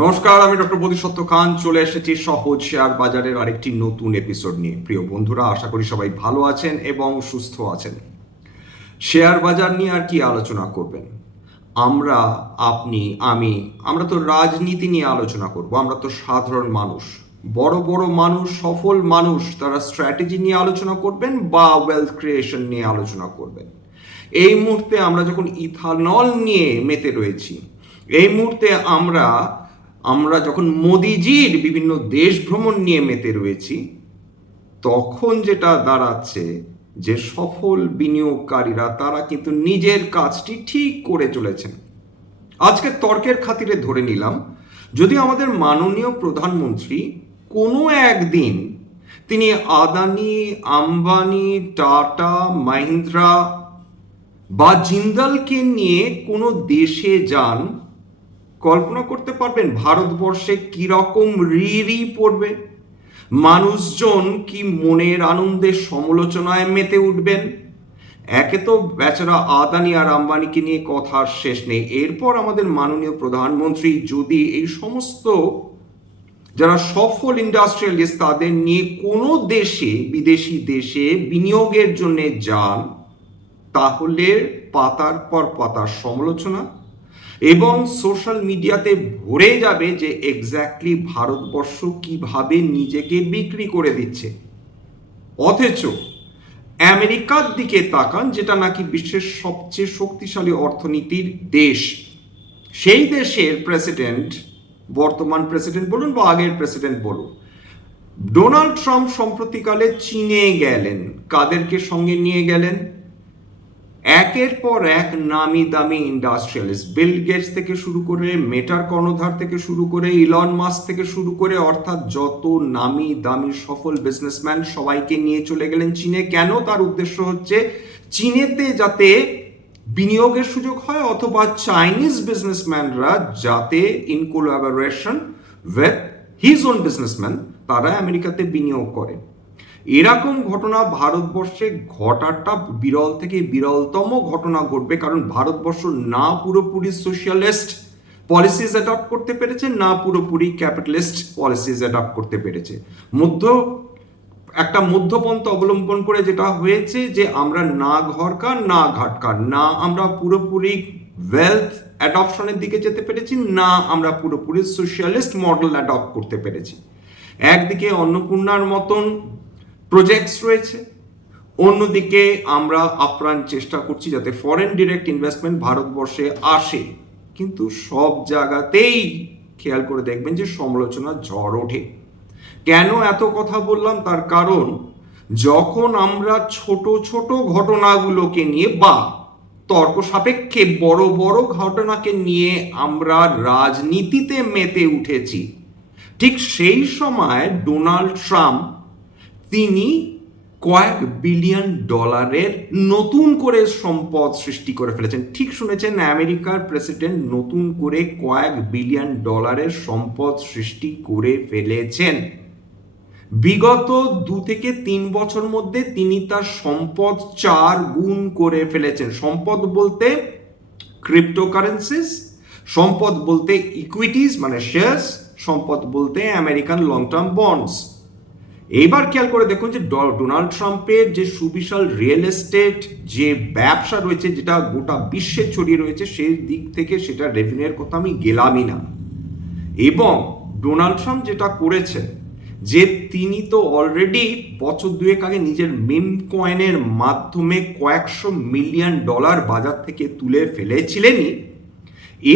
নমস্কার, আমি ডক্টর বোধিসত্ত্ব খান চলে এসেছি সহজ শেয়ার বাজারের আরেকটি নতুন এপিসোড নিয়ে। প্রিয় বন্ধুরা, আশা করি সবাই ভালো আছেন এবং সুস্থ আছেন। শেয়ার বাজার নিয়ে আর কি আলোচনা করবেন? আমরা, আপনি, আমরা তো রাজনীতি নিয়ে আলোচনা করব। আমরা তো সাধারণ মানুষ, বড় বড় মানুষ, সফল মানুষ, তারা স্ট্র্যাটেজি নিয়ে আলোচনা করবেন বা ওয়েলথ ক্রিয়েশন নিয়ে আলোচনা করবেন। এই মুহূর্তে আমরা যখন ইথানল নিয়ে মেতে রয়েছি, এই মুহূর্তে আমরা যখন মোদিজির বিভিন্ন দেশ ভ্রমণ নিয়ে মেতে রয়েছি, তখন যেটা দাঁড়াচ্ছে যে সফল বিনিয়োগকারীরা তারা কিন্তু নিজের কাজটি ঠিক করে চলেছেন। আজকে তর্কের খাতিরে ধরে নিলাম, যদি আমাদের মাননীয় প্রধানমন্ত্রী কোনো একদিন তিনি আদানি, আম্বানি, টাটা, মাহিন্দ্রা বা জিন্দালকে নিয়ে কোনো দেশে যান, কল্পনা করতে পারবেন ভারতবর্ষে কিরকম রি পড়বে? মানুষজন কি মনের আনন্দে সমালোচনায় মেতে উঠবেন। একে তো বেচারা আদানি আর আম্বানিকে নিয়ে কথার শেষ নেই, এরপর আমাদের মাননীয় প্রধানমন্ত্রী যদি এই সমস্ত যারা সফল ইন্ডাস্ট্রিয়ালিস্ট তাদের নিয়ে কোনো দেশে, বিদেশি দেশে বিনিয়োগের জন্য যান, তাহলে পাতার পর পাতার সমালোচনা এবং সোশ্যাল মিডিয়াতে ভরে যাবে যে এক্স্যাক্টলি ভারতবর্ষ কিভাবে নিজেকে বিক্রি করে দিচ্ছে। অথচ আমেরিকার দিকে তাকান, যেটা নাকি বিশ্বের সবচেয়ে শক্তিশালী অর্থনীতির দেশ, সেই দেশের প্রেসিডেন্ট, বর্তমান প্রেসিডেন্ট বলুন বা আগের প্রেসিডেন্ট বলুন, ডোনাল্ড ট্রাম্প সম্প্রতিকালে চীনে গেলেন। কাদেরকে সঙ্গে নিয়ে গেলেন? একের পর এক নামি দামি ইন্ডাস্ট্রিয়ালিস্ট, বিল গেটস থেকে শুরু করে, মেটার কর্ণধার থেকে শুরু করে, ইলন মাস্ক থেকে শুরু করে, অর্থাৎ যত নামি দামি সফল বিজনেসম্যান সবাইকে নিয়ে চলে গেলেন চীনে। কেন? তার উদ্দেশ্য হচ্ছে চীনেতে যাতে বিনিয়োগের সুযোগ হয়, অথবা চাইনিজ বিজনেসম্যানরা যাতে in collaboration with his own businessman তারা আমেরিকাতে বিনিয়োগ করে। এরকম ঘটনা ভারতবর্ষে ঘটাটা বিরল থেকে বিরলতম ঘটনা ঘটবে, কারণ ভারতবর্ষ না পুরোপুরি সোশ্যালিস্ট পলিসিস অ্যাডপ্ট করতে পেরেছে, না পুরোপুরি ক্যাপিটালিস্ট পলিসিস অ্যাডপ্ট করতে পেরেছে। একটা মধ্যপন্থা অবলম্বন করে যেটা হয়েছে যে আমরা না ঘরকার না ঘাটকার, না আমরা পুরোপুরি ওয়েলথ অ্যাডপশনের দিকে যেতে পেরেছি, না আমরা পুরোপুরি সোশ্যালিস্ট মডেল অ্যাডপ্ট করতে পেরেছি। একদিকে অন্নপূর্ণার মতন প্রজেক্টস রয়েছে, অন্যদিকে আমরা আপ্রাণ চেষ্টা করছি যাতে ফরেন ডিরেক্ট ইনভেস্টমেন্ট ভারতবর্ষে আসে, কিন্তু সব জায়গাতেই খেয়াল করে দেখবেন যে সমালোচনার ঝড় ওঠে। কেন এত কথা বললাম? তার কারণ যখন আমরা ছোট ছোট ঘটনাগুলোকে নিয়ে বা তর্ক সাপেক্ষে বড় বড় ঘটনাকে নিয়ে আমরা রাজনীতিতে মেতে উঠেছি, ঠিক সেই সময় ডোনাল্ড ট্রাম্প তিনি কয়েক বিলিয়ন ডলারের নতুন করে সম্পদ সৃষ্টি করে ফেলেছেন। ঠিক শুনেছেন, আমেরিকার প্রেসিডেন্ট নতুন করে কয়েক বিলিয়ন ডলারের সম্পদ সৃষ্টি করে ফেলেছেন। বিগত 2 থেকে 3 বছর মধ্যে তিনি তার সম্পদ 4 গুণ করে ফেলেছেন। সম্পদ বলতে ক্রিপ্টোকারেন্সিস, সম্পদ বলতে ইকুইটিস মানে শেয়ারস, সম্পদ বলতে আমেরিকান লং টার্ম বন্ডস। এইবার খেয়াল করে দেখুন যে ডোনাল্ড ট্রাম্পের যে সুবিশাল রিয়েল এস্টেট যে ব্যবসা রয়েছে, যেটা গোটা বিশ্বে ছড়িয়ে রয়েছে, সেই দিক থেকে সেটা রেভিনিউর কথা আমি গেলামই না। এবং ডোনাল্ড ট্রাম্প যেটা করেছেন যে তিনি তো অলরেডি বছর 2 আগে নিজের মিম কয়েনের মাধ্যমে কয়েকশো মিলিয়ন ডলার বাজার থেকে তুলে ফেলেছিলেনই।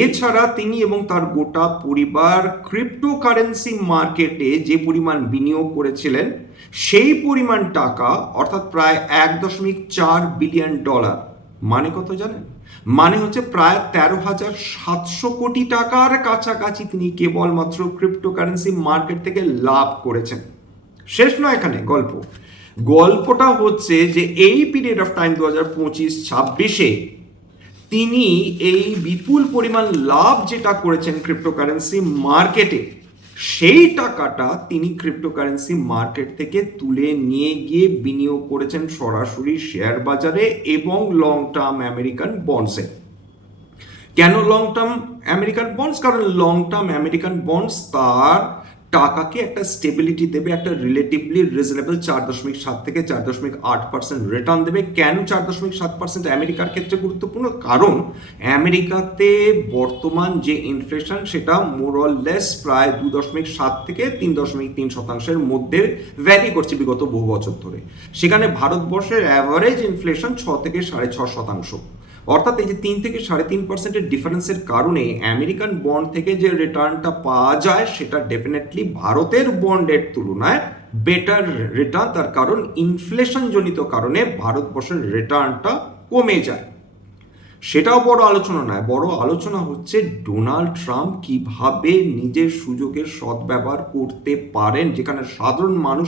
এছাড়া তিনি এবং তার গোটা পরিবার ক্রিপ্টোকারেন্সি মার্কেটে যে পরিমাণ বিনিয়োগ করেছিলেন, সেই পরিমাণ টাকা অর্থাৎ প্রায় 1.4 বিলিয়ন ডলার, মানে কত জানেন? মানে হচ্ছে প্রায় 13,700 কোটি টাকার কাছাকাছি তিনি কেবলমাত্র ক্রিপ্টোকারেন্সি মার্কেট থেকে লাভ করেছেন। শেষ নয় এখানে গল্পটা হচ্ছে যে এই পিরিয়ড অফ টাইম 2025-26-এ তিনি এই বিপুল পরিমাণ লাভ যেটা করেছেন ক্রিপ্টোকারেন্সি মার্কেটে, সেই টাকাটা তিনি ক্রিপ্টোকারেন্সি মার্কেট থেকে তুলে নিয়ে গিয়ে বিনিয়োগ করেছেন সরাসরি শেয়ার বাজারে এবং লং টার্ম আমেরিকান বন্ডসে। কেন লং টার্ম আমেরিকান বন্ডস? কারণ লং টার্ম আমেরিকান বন্ডস তার টাকাকে একটা স্টেবিলিটি দেবে, একটা রিলেটিভলি রিজনেবল 4.7 থেকে 4.8% রিটার্ন দেবে। কেন 4.7% আমেরিকার ক্ষেত্রে গুরুত্বপূর্ণ? কারণ আমেরিকাতে বর্তমান যে ইনফ্লেশন সেটা মোরলেস প্রায় 2.7 থেকে 3.3% মধ্যে ভ্যারি করছে বিগত বহু বছর ধরে। সেখানে ভারতবর্ষের অ্যাভারেজ ইনফ্লেশন 6 থেকে 6.5%। অর্থাৎ এই যে 3 থেকে 3.5%-এর ডিফারেন্সের কারণে আমেরিকান বন্ড থেকে যে রিটার্নটা পাওয়া যায় সেটা ডেফিনেটলি ভারতের বন্ডের তুলনায় বেটার রিটার্ন। তার কারণ ইনফ্লেশন জনিত কারণে ভারতবর্ষের রিটার্নটা কমে যায়। সেটাও বড় আলোচনা নয়, বড় আলোচনা হচ্ছে ডোনাল্ড ট্রাম্প কিভাবে নিজের সুযোগের সদ্ব্যবহার করতে পারেন। যেখানে সাধারণ মানুষ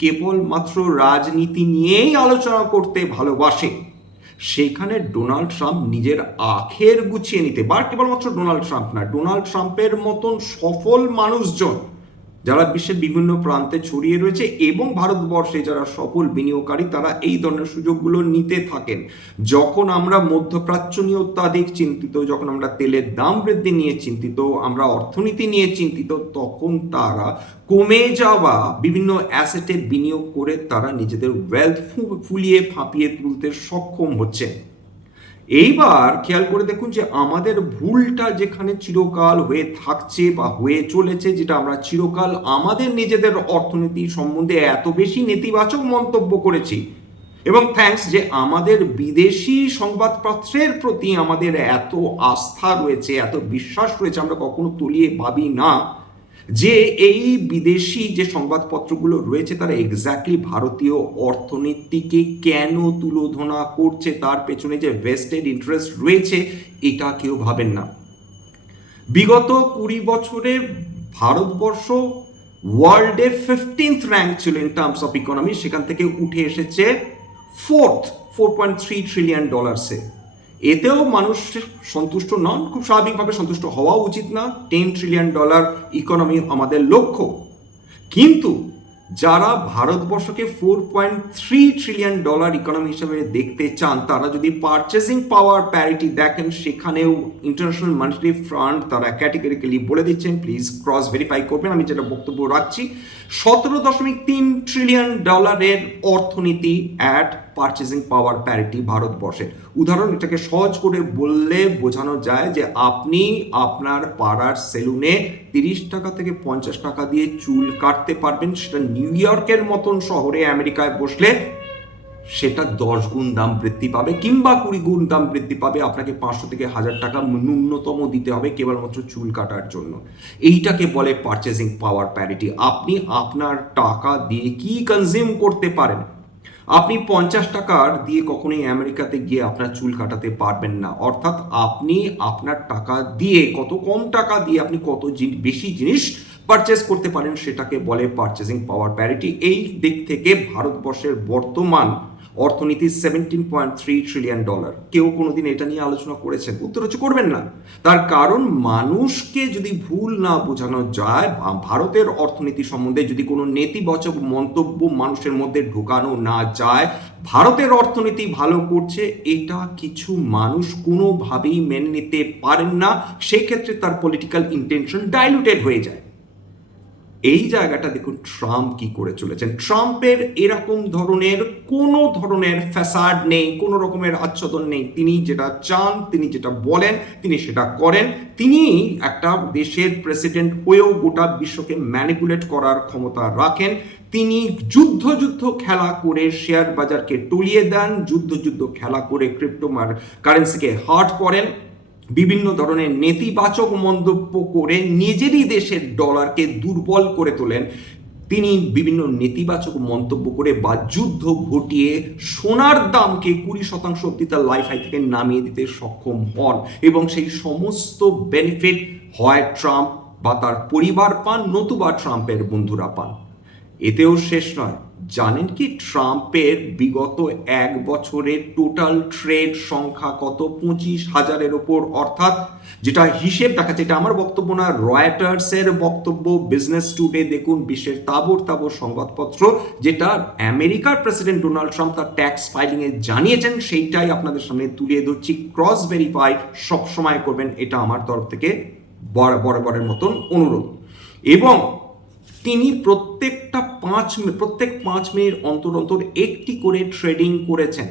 কেবলমাত্র রাজনীতি নিয়েই আলোচনা করতে ভালোবাসে, সেখানে ডোনাল্ড ট্রাম্প নিজের আখের গুছিয়ে নিতে, বা কেবলমাত্র ডোনাল্ড ট্রাম্প না, ডোনাল্ড ট্রাম্পের মতন সফল মানুষজন যারা বিশ্বের বিভিন্ন প্রান্তে ছড়িয়ে রয়েছে এবং ভারতবর্ষে যারা সফল বিনিয়োগকারী, তারা এই ধরনের সুযোগগুলো নিতে থাকেন। যখন আমরা মধ্যপ্রাচ্য নিয়ে অত্যাধিক চিন্তিত, যখন আমরা তেলের দাম বৃদ্ধি নিয়ে চিন্তিত, আমরা অর্থনীতি নিয়ে চিন্তিত, তখন তারা কমে যাওয়া বিভিন্ন অ্যাসেটে বিনিয়োগ করে তারা নিজেদের ওয়েলথ ফুলিয়ে ফাঁপিয়ে তুলতে সক্ষম হচ্ছে। এইবার খেয়াল করে দেখুন যে আমাদের ভুলটা যেখানে চিরকাল হয়ে থাকছে বা হয়ে চলেছে, যেটা আমরা চিরকাল আমাদের নিজেদের অর্থনীতি সম্বন্ধে এত বেশি নেতিবাচক মন্তব্য করেছি, এবং থ্যাঙ্কস যে আমাদের বিদেশি সংবাদপত্রের প্রতি আমাদের এত আস্থা রয়েছে, এত বিশ্বাস রয়েছে, আমরা কখনো তলিয়ে ভাবি না যে এই বিদেশি যে সংবাদপত্রগুলো রয়েছে তারা এক্স্যাক্টলি ভারতীয় অর্থনীতিকে কেন তুলোধনা করছে, তার পেছনে যে ভেস্টেড ইন্টারেস্ট রয়েছে, এটা কেউ ভাবেন না। বিগত 20 বছরে ভারতবর্ষ ওয়ার্ল্ডে 15th র্যাঙ্ক ছিল ইন টার্মস অফ ইকোনমি, সেখান থেকে উঠে এসেছে 4.3 ট্রিলিয়ন ডলার্সে। এতেও মানুষ সন্তুষ্ট নন, খুব স্বাভাবিকভাবে সন্তুষ্ট হওয়া উচিত না। 10 ট্রিলিয়ন ডলার ইকোনমি আমাদের লক্ষ্য, কিন্তু যারা ভারতবর্ষকে 4.3 ট্রিলিয়ন ডলার ইকোনমি হিসেবে দেখতে চান, তারা যদি পারচেসিং পাওয়ার প্যারিটি দেখেন, সেখানেও ইন্টারন্যাশনাল মনিটারি ফান্ড তারা ক্যাটেগরিক্যালি বলে দিচ্ছেন, প্লিজ ক্রস ভেরিফাই করবেন, আমি যেটা বক্তব্য রাখছি, 17.3 ট্রিলিয়ন ডলারের অর্থনীতি অ্যাট পারচেসিং পাওয়ার প্যারিটি ভারতবর্ষের। উদাহরণ, এটাকে সহজ করে বললে বোঝানো যায় যে আপনি আপনার পাড়ার সেলুনে 30 টাকা থেকে 50 টাকা দিয়ে চুল কাটতে পারবেন, সেটা নিউ ইয়র্কের মতন শহরে আমেরিকায় বসলে সেটা 10 গুণ দাম বৃদ্ধি পাবে, কিংবা 20 গুণ দাম বৃদ্ধি পাবে। আপনাকে 500 থেকে 1000 টাকা ন্যূনতম দিতে হবে কেবলমাত্র চুল কাটার জন্য। এইটাকে বলে পারচেসিং পাওয়ার প্যারিটি। আপনি আপনার টাকা দিয়ে কি কনজিউম করতে পারেন। আপনি 50 টাকার দিয়ে কখনোই আমেরিকাতে গিয়ে আপনার চুল কাটাতে পারবেন না। অর্থাৎ আপনি আপনার টাকা দিয়ে, কত কম টাকা দিয়ে আপনি কত বেশি জিনিস পারচেস করতে পারেন, সেটাকে বলে পারচেসিং পাওয়ার প্যারিটি। এই দিক থেকে ভারতবর্ষের বর্তমান অর্থনীতি 17.3 ট্রিলিয়ন ডলার। কেউ কোনোদিন এটা নিয়ে আলোচনা করেছেন? উত্তর হচ্ছে করবেন না। তার কারণ মানুষকে যদি ভুল না বোঝানো যায়, ভারতের অর্থনীতি সম্বন্ধে যদি কোনো নেতিবাচক মন্তব্য মানুষের মধ্যে ঢোকানো না যায়, ভারতের অর্থনীতি ভালো করছে, এটা কিছু মানুষ কোনোভাবেই মেনে নিতে পারেন না। সেই ক্ষেত্রে তার পলিটিক্যাল ইন্টেনশন ডাইলুটেড হয়ে যায়। এই জায়গাটা দেখুন ট্রাম্প কি করে চলেছেন। ট্রাম্পের এরকম ধরনের কোনো ধরনের ফ্যাসাড নেই, কোনো রকমের আচ্ছাদন নেই। তিনি যেটা চান, তিনি যেটা বলেন, তিনি সেটা করেন। তিনি একটা দেশের প্রেসিডেন্ট হয়েও গোটা বিশ্বকে ম্যানিপুলেট করার ক্ষমতা রাখেন। তিনি যুদ্ধ খেলা করে শেয়ার বাজারকে টলিয়ে দেন, যুদ্ধ খেলা করে ক্রিপ্টো কারেন্সিকে হার্ট করেন, বিভিন্ন ধরনের নেতিবাচক মন্তব্য করে নিজেরই দেশের ডলারকে দুর্বল করে তোলেন। তিনি বিভিন্ন নেতিবাচক মন্তব্য করে বা যুদ্ধ ঘটিয়ে সোনার দামকে 20% অব্দি তার লাইফ হাই থেকে নামিয়ে দিতে সক্ষম হন, এবং সেই সমস্ত বেনিফিট হয় ট্রাম্প বা তার পরিবার পান, নতুবা ট্রাম্পের বন্ধুরা পান। এতেও শেষ নয়, জানেন কি ট্রাম্পের বিগত এক বছরের টোটাল ট্রেড সংখ্যা কত? 25,000-এর ওপর, অর্থাৎ যেটা হিসেব দেখাচ্ছে, এটা আমার বক্তব্য না, রয়টার্সের বক্তব্য, বিজনেস টুডে দেখুন, বিশ্বের তাবর তাবর সংবাদপত্র, যেটা আমেরিকার প্রেসিডেন্ট ডোনাল্ড ট্রাম্প তার ট্যাক্স ফাইলিংয়ে জানিয়েছেন, সেইটাই আপনাদের সামনে তুলে ধরছি। ক্রস ভেরিফাই সবসময় করবেন, এটা আমার তরফ থেকে বরাবরের মতন অনুরোধ। এবং তিনি প্রত্যেক 5 মিনিট অন্তর অন্তর একটি করে ট্রেডিং করেছেন।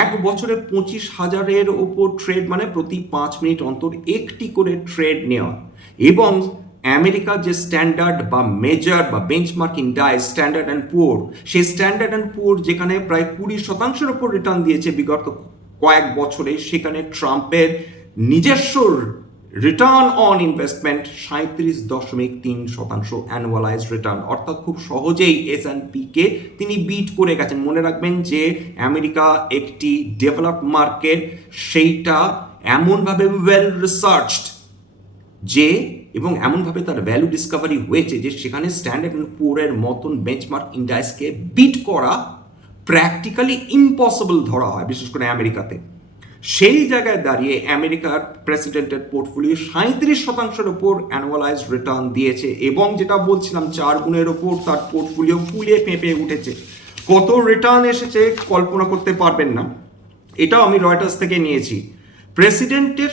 এক বছরে 25,000-এর ওপর ট্রেড, মানে প্রতি 5 মিনিট অন্তর একটি করে ট্রেড নেওয়া। এবং আমেরিকার যে স্ট্যান্ডার্ড বা মেজার বা benchmark index standard and poor, সেই স্ট্যান্ডার্ড অ্যান্ড পুওর যেখানে প্রায় 20%-এর ওপর রিটার্ন দিয়েছে বিগত কয়েক বছরে, সেখানে ট্রাম্পের নিজস্ব return on investment 37.3% annualise return, অর্থাৎ খুব সহজেই S&P কে তিনি বিট করে গেছেন। মনে রাখবেন যে আমেরিকা একটি ডেভেলপড মার্কেট, সেইটা এমনভাবে ওয়েল রিসার্চড যে, এবং এমনভাবে তার ভ্যালু ডিসকভারি হয়েছে যে সেখানে স্ট্যান্ডার্ড অ্যান্ড পুওরের মতন বেঞ্চমার্ক ইন্ডেক্সকে বিট করা প্র্যাকটিক্যালি ইম্পসিবল ধরা হয়, বিশেষ করে আমেরিকাতে। সেই জায়গায় দাঁড়িয়ে আমেরিকার প্রেসিডেন্টের পোর্টফোলিও 37%-এর ওপর অ্যানুয়ালাইজ রিটার্ন দিয়েছে, এবং যেটা বলছিলাম 4 গুণের ওপর তার পোর্টফোলিও ফুলে পেঁপে উঠেছে। কত রিটার্ন এসেছে কল্পনা করতে পারবেন না, এটাও আমি রয়টার্স থেকে নিয়েছি। প্রেসিডেন্টের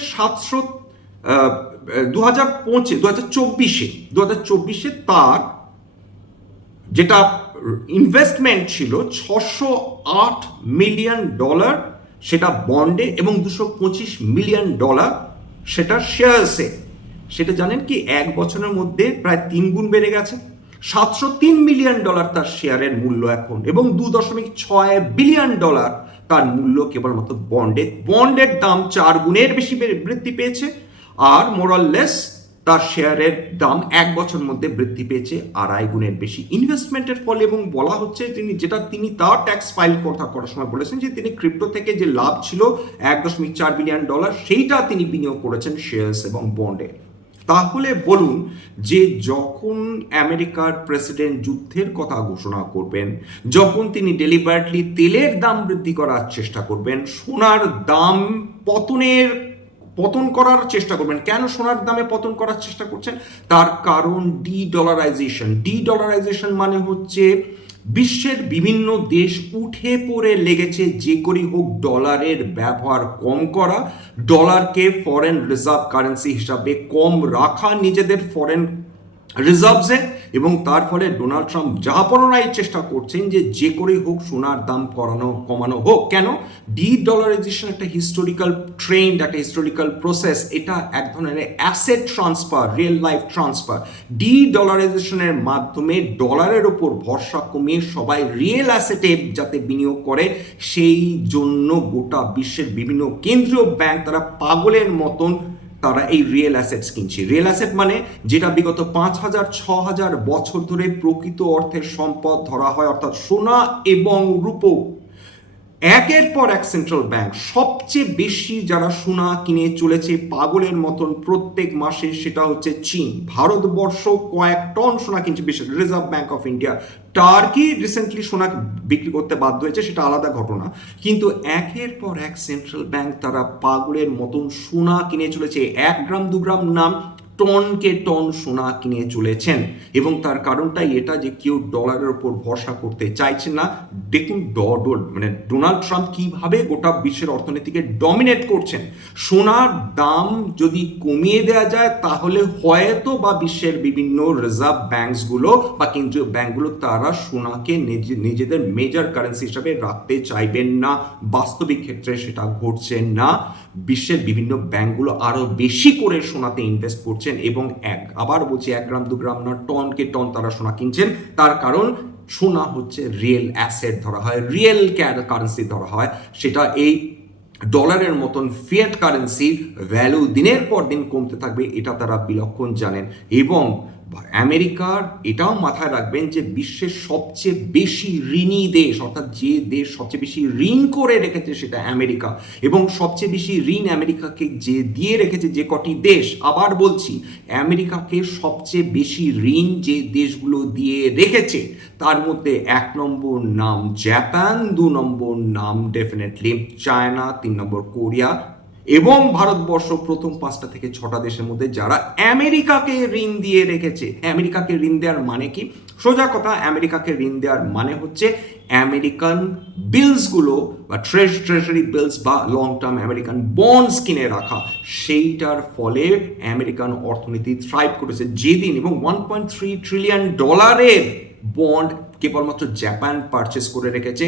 2024-এ তার যেটা ইনভেস্টমেন্ট ছিল $608 মিলিয়ন, সেটা বন্ডে, এবং $225 মিলিয়ন সেটা শেয়ারসে। সেটা জানেন কি এক বছরের মধ্যে প্রায় 3 গুণ বেড়ে গেছে। $703 মিলিয়ন তার শেয়ারের মূল্য এখন, এবং $2.6 বিলিয়ন তার মূল্য কেবলমাত্র বন্ডের দাম 4 গুণের বেশি বৃদ্ধি পেয়েছে। আর মোরাললেস তার শেয়ারের দাম এক বছরের মধ্যে বৃদ্ধি পেয়েছে 2.5 গুণের বেশি ইনভেস্টমেন্টের ফলে। এবং বলা হচ্ছে তিনি তার ট্যাক্স ফাইল করার সময় বলেছেন যে তিনি ক্রিপ্টো থেকে যে লাভ ছিল $1.4 বিলিয়ন, সেইটা তিনি বিনিয়োগ করেছেন শেয়ার্স এবং বন্ডে। তাহলে বলুন যে যখন আমেরিকার প্রেসিডেন্ট যুদ্ধের কথা ঘোষণা করবেন, যখন তিনি ডেলিবারেটলি তেলের দাম বৃদ্ধি করার চেষ্টা করবেন, সোনার দাম পতন করার চেষ্টা করবেন। কেন সোনার দামে পতন করার চেষ্টা করছেন? তার কারণ ডি-ডলারাইজেশন মানে হচ্ছে বিশ্বের বিভিন্ন দেশ উঠে পড়ে লেগেছে যে করেই হোক ডলারের ব্যবহার কম করা, ডলারকে ফরেন রিজার্ভ কারেন্সি হিসাবে কম রাখা নিজেদের ফরেন রিজার্ভসে, এবং তার ফলে ডোনাল্ড ট্রাম্প জাহাপনায় চেষ্টা করছেন যে করেই হোক সোনার দাম কমানো হোক। কেন? ডি-ডলারাইজেশন একটা হিস্টোরিক্যাল ট্রেন্ড, একটা হিস্টোরিক্যাল প্রসেস, এটা এক ধরনের asset transfer, real life transfer. ডি-ডলারাইজেশনের মাধ্যমে ডলারের ওপর ভরসা কমিয়ে সবাই রিয়েল অ্যাসেটে যাতে বিনিয়োগ করে, সেই জন্য গোটা বিশ্বের বিভিন্ন কেন্দ্রীয় ব্যাংক তারা পাগলের মতন তারা এই রিয়েল অ্যাসেটস কিনছে। রিয়েল অ্যাসেট মানে যেটা বিগত 5,000-6,000 বছর ধরে প্রকৃত অর্থের সম্পদ ধরা হয়, অর্থাৎ সোনা এবং রূপো। একের পর এক সেন্ট্রাল ব্যাংক সবচেয়ে বেশি যারা সোনা কিনে চলেছে পাগলের মতন প্রত্যেক মাসে, সেটা হচ্ছে চীন। ভারতবর্ষ কয়েক টন সোনা কিনছে, বিশেষ reserve bank of India. Turkey recently সোনা বিক্রি করতে বাধ্য হয়েছে, সেটা আলাদা ঘটনা। কিন্তু একের পর এক সেন্ট্রাল ব্যাংক তারা পাগলের মতন সোনা কিনে চলেছে, 1 গ্রাম 2 গ্রাম নাম, টনকে টন সোনা কিনে চলেছেন। এবং তার কারণটাই এটা যে কেউ ডলারের উপর ভরসা করতে চাইছে না। দেখুন মানে ডোনাল্ড ট্রাম্প কিভাবে গোটা বিশ্বের অর্থনীতিকে ডমিনেট করছেন। সোনার দাম যদি কমিয়ে দেওয়া যায় তাহলে হয়তো বা বিশ্বের বিভিন্ন রিজার্ভ ব্যাংকসগুলো বা কেন্দ্রীয় ব্যাংকগুলো তারা সোনাকে নিজেদের মেজর কারেন্সি হিসাবে রাখতে চাইবেন না। বাস্তবিক ক্ষেত্রে সেটা ঘটছে না। বিশ্বের বিভিন্ন ব্যাংকগুলো আরো বেশি করে সোনাতে ইনভেস্ট করছেন, এবং আবার বলছি 1 গ্রাম 2 গ্রাম না, টনকে টন তারা সোনা কিনছেন। তার কারণ সোনা হচ্ছে রিয়েল অ্যাসেট ধরা হয়, রিয়েল কারেন্সি ধরা হয়। সেটা এই ডলারের মতন ফিয়াট কারেন্সির ভ্যালু দিনের পর দিন কমতে থাকবে, এটা তারা বিলক্ষণ জানেন। এবং আমেরিকার এটাও মাথায় রাখবেন যে বিশ্বের সবচেয়ে বেশি ঋণী দেশ, অর্থাৎ যে দেশ সবচেয়ে বেশি ঋণ করে রেখেছে সেটা আমেরিকা, এবং সবচেয়ে বেশি ঋণ আমেরিকাকে যে দিয়ে রেখেছে যে কটি দেশ, আবার বলছি আমেরিকাকে সবচেয়ে বেশি ঋণ যে দেশগুলো দিয়ে রেখেছে তার মধ্যে 1 নম্বর নাম জাপান, 2 নম্বর নাম ডেফিনেটলি চায়না, 3 নম্বর কোরিয়া, এবং ভারতবর্ষ প্রথম 5টা থেকে 6টা দেশের মধ্যে যারা আমেরিকাকে ঋণ দিয়ে রেখেছে। আমেরিকাকে ঋণ দেওয়ার মানে কি? সোজা কথা, আমেরিকাকে ঋণ দেওয়ার মানে হচ্ছে আমেরিকান বিলসগুলো বা ট্রেজারি বিলস বা লং টার্ম আমেরিকান বন্ডস কিনে রাখা, সেইটার ফলে আমেরিকান অর্থনীতি থ্রাইভ করেছে যেদিন, এবং $1.3 ট্রিলিয়ন বন্ড কেবলমাত্র জাপান পারচেস করে রেখেছে।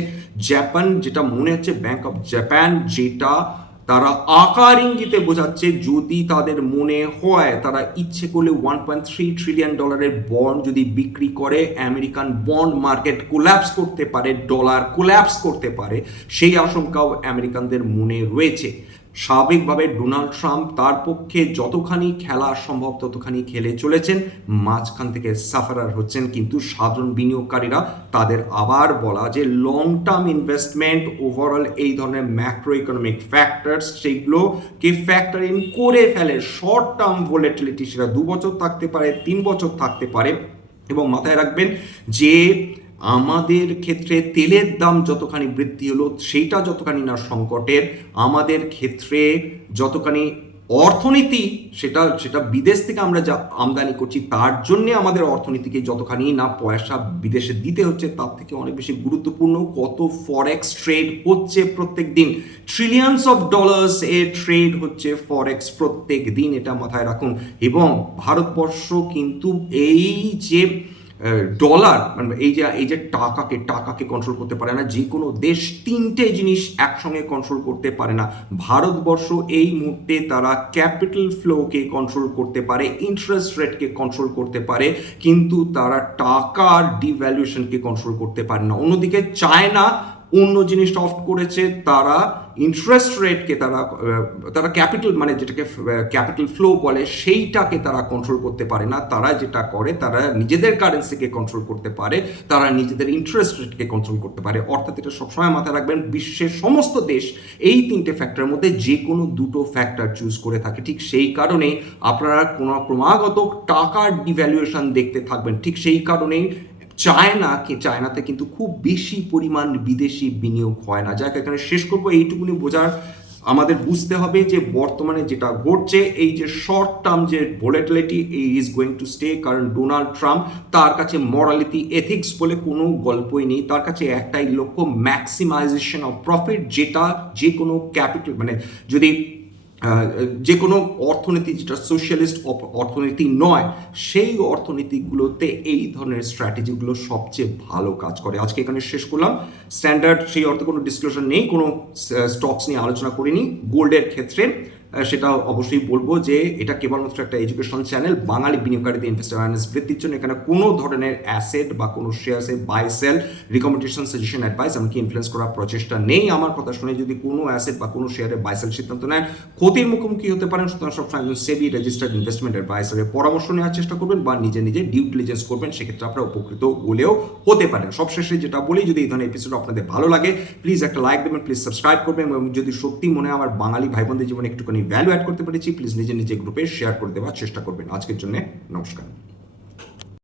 জাপান, যেটা মনে হচ্ছে ব্যাংক অফ জাপান, যেটা তারা আকার ইঙ্গিতে বোঝাচ্ছে যদি তাদের মনে হয় তারা ইচ্ছে করলে $1.3 ট্রিলিয়ন বন্ড যদি বিক্রি করে, আমেরিকান বন্ড মার্কেট কোল্যাপস করতে পারে, ডলার কোল্যাপস করতে পারে, সেই আশঙ্কাও আমেরিকানদের মনে রয়েছে। স্বাভাবিকভাবে ডোনাল্ড ট্রাম্প তার পক্ষে যতখানি খেলা সম্ভব ততখানি খেলে চলেছেন, মাঝখান থেকে সাফারার হচ্ছেন, কিন্তু সাধারণ বিনিয়োগকারীরা তাদের আবার বলা যে লং টার্ম ইনভেস্টমেন্ট ওভারঅল এই ধরনের ম্যাক্রো ইকোনমিক ফ্যাক্টরস সেগুলোকে ফ্যাক্টর ইন করে ফেলে। শর্ট টার্ম ভোলেটিলিটি সেটা 2 বছর থাকতে পারে, 3 বছর থাকতে পারে, এবং মাথায় রাখবেন যে আমাদের ক্ষেত্রে তেলের দাম যতখানি বৃদ্ধি হলো সেইটা যতখানি না সংকটের, আমাদের ক্ষেত্রে যতখানি অর্থনীতি সেটা বিদেশ থেকে আমরা যা আমদানি করছি তার জন্যে আমাদের অর্থনীতিকে যতখানি না পয়সা বিদেশে দিতে হচ্ছে তার থেকে অনেক বেশি গুরুত্বপূর্ণ কত ফরেক্স ট্রেড হচ্ছে প্রত্যেক দিন। ট্রিলিয়নস অফ ডলার্স এর ট্রেড হচ্ছে ফরেক্স প্রত্যেক দিন, এটা মাথায় রাখুন। এবং ভারতবর্ষ কিন্তু এই যে ডলার মানে এই যে টাকাকে কন্ট্রোল করতে পারে না, যে কোনো দেশ 3টে জিনিস একসঙ্গে কন্ট্রোল করতে পারে না। ভারতবর্ষ এই মুহূর্তে তারা ক্যাপিটাল ফ্লোকে কন্ট্রোল করতে পারে, ইন্টারেস্ট রেটকে কন্ট্রোল করতে পারে, কিন্তু তারা টাকার ডিভ্যালুয়েশনকে কন্ট্রোল করতে পারে না। অন্যদিকে চায়না অন্য জিনিসটা অফ করেছে, তারা ইন্টারেস্ট রেটকে তারা ক্যাপিটাল মানে যেটাকে ক্যাপিটাল ফ্লো বলে সেইটাকে তারা কন্ট্রোল করতে পারে না। তারা যেটা করে তারা নিজেদের কারেন্সিকে কন্ট্রোল করতে পারে, তারা নিজেদের ইন্টারেস্ট রেটকে কন্ট্রোল করতে পারে। অর্থাৎ এটা সবসময় মাথায় রাখবেন, বিশ্বের সমস্ত দেশ এই 3টে ফ্যাক্টরের মধ্যে যে কোনো 2টো ফ্যাক্টর চুজ করে থাকে। ঠিক সেই কারণেই আপনারা ক্রমাগত টাকার ডিভ্যালুয়েশন দেখতে থাকবেন। ঠিক সেই কারণেই চায়নাতে কিন্তু খুব বেশি পরিমাণ বিদেশি বিনিয়োগ হয় না। যাকে এখানে শেষ করবো, এইটুকুনি বোঝার আমাদের বুঝতে হবে যে বর্তমানে যেটা ঘটছে এই যে শর্ট টার্ম যে volatility is going to stay, কারণ ডোনাল্ড ট্রাম্প তার কাছে মরালিটি এথিক্স বলে কোনো গল্পই নেই, তার কাছে একটাই লক্ষ্য ম্যাক্সিমাইজেশন অফ প্রফিট, যেটা যে কোনো ক্যাপিটাল মানে যদি যে কোনো অর্থনীতি যেটা সোশ্যালিস্ট অর্থনীতি নয় সেই অর্থনীতিগুলোতে এই ধরনের স্ট্র্যাটেজিগুলো সবচেয়ে ভালো কাজ করে। আজকে এখানে শেষ করলাম। স্ট্যান্ডার্ড সেই অর্থে কোনো ডিসকাশন নেই, কোনো স্টকস নিয়ে আলোচনা করিনি। গোল্ডের ক্ষেত্রে সেটা অবশ্যই বলবো যে এটা কেবলমাত্র একটা এডুকেশন চ্যানেল, বাঙালি বিনিয়োগকারীদের ইনভেস্টর অ্যাওয়ারনেস বৃদ্ধির জন্য। এখানে কোনো ধরনের অ্যাসেট বা কোনো শেয়ার্সের buy sell recommendation suggestion advice এমনকি ইনফ্লুয়েন্স করার প্রচেষ্টা নেই। আমার কথা শুনে যদি কোনো অ্যাসেট বা কোনো শেয়ারের বাই সেল সিদ্ধান্ত নেন ক্ষতির মুখোমুখি হতে পারেন। সুতরাং সবসময় একজন সেবি রেজিস্টার্ড ইনভেস্টমেন্ট অ্যাডভাইসারের পরামর্শ নেওয়ার চেষ্টা করবেন বা নিজে ডিউ ডিলিজেন্স করবেন, সেক্ষেত্রে আপনারা উপকৃত হলেও হতে পারেন। সবশেষে যেটা বলি, যদি এই ধরনের এপিসোড আপনাদের ভালো লাগে প্লিজ একটা লাইক দেবেন, প্লিজ সাবস্ক্রাইব করবেন, এবং যদি সত্যি মনে হয় আমার বাঙালি ভাই বোনদের জীবনে একটুখানি ভ্যালু অ্যাড করতে পেরেছি প্লিজ নিজে গ্রুপে শেয়ার করে দেওয়ার চেষ্টা করবেন। আজকের জন্য নমস্কার।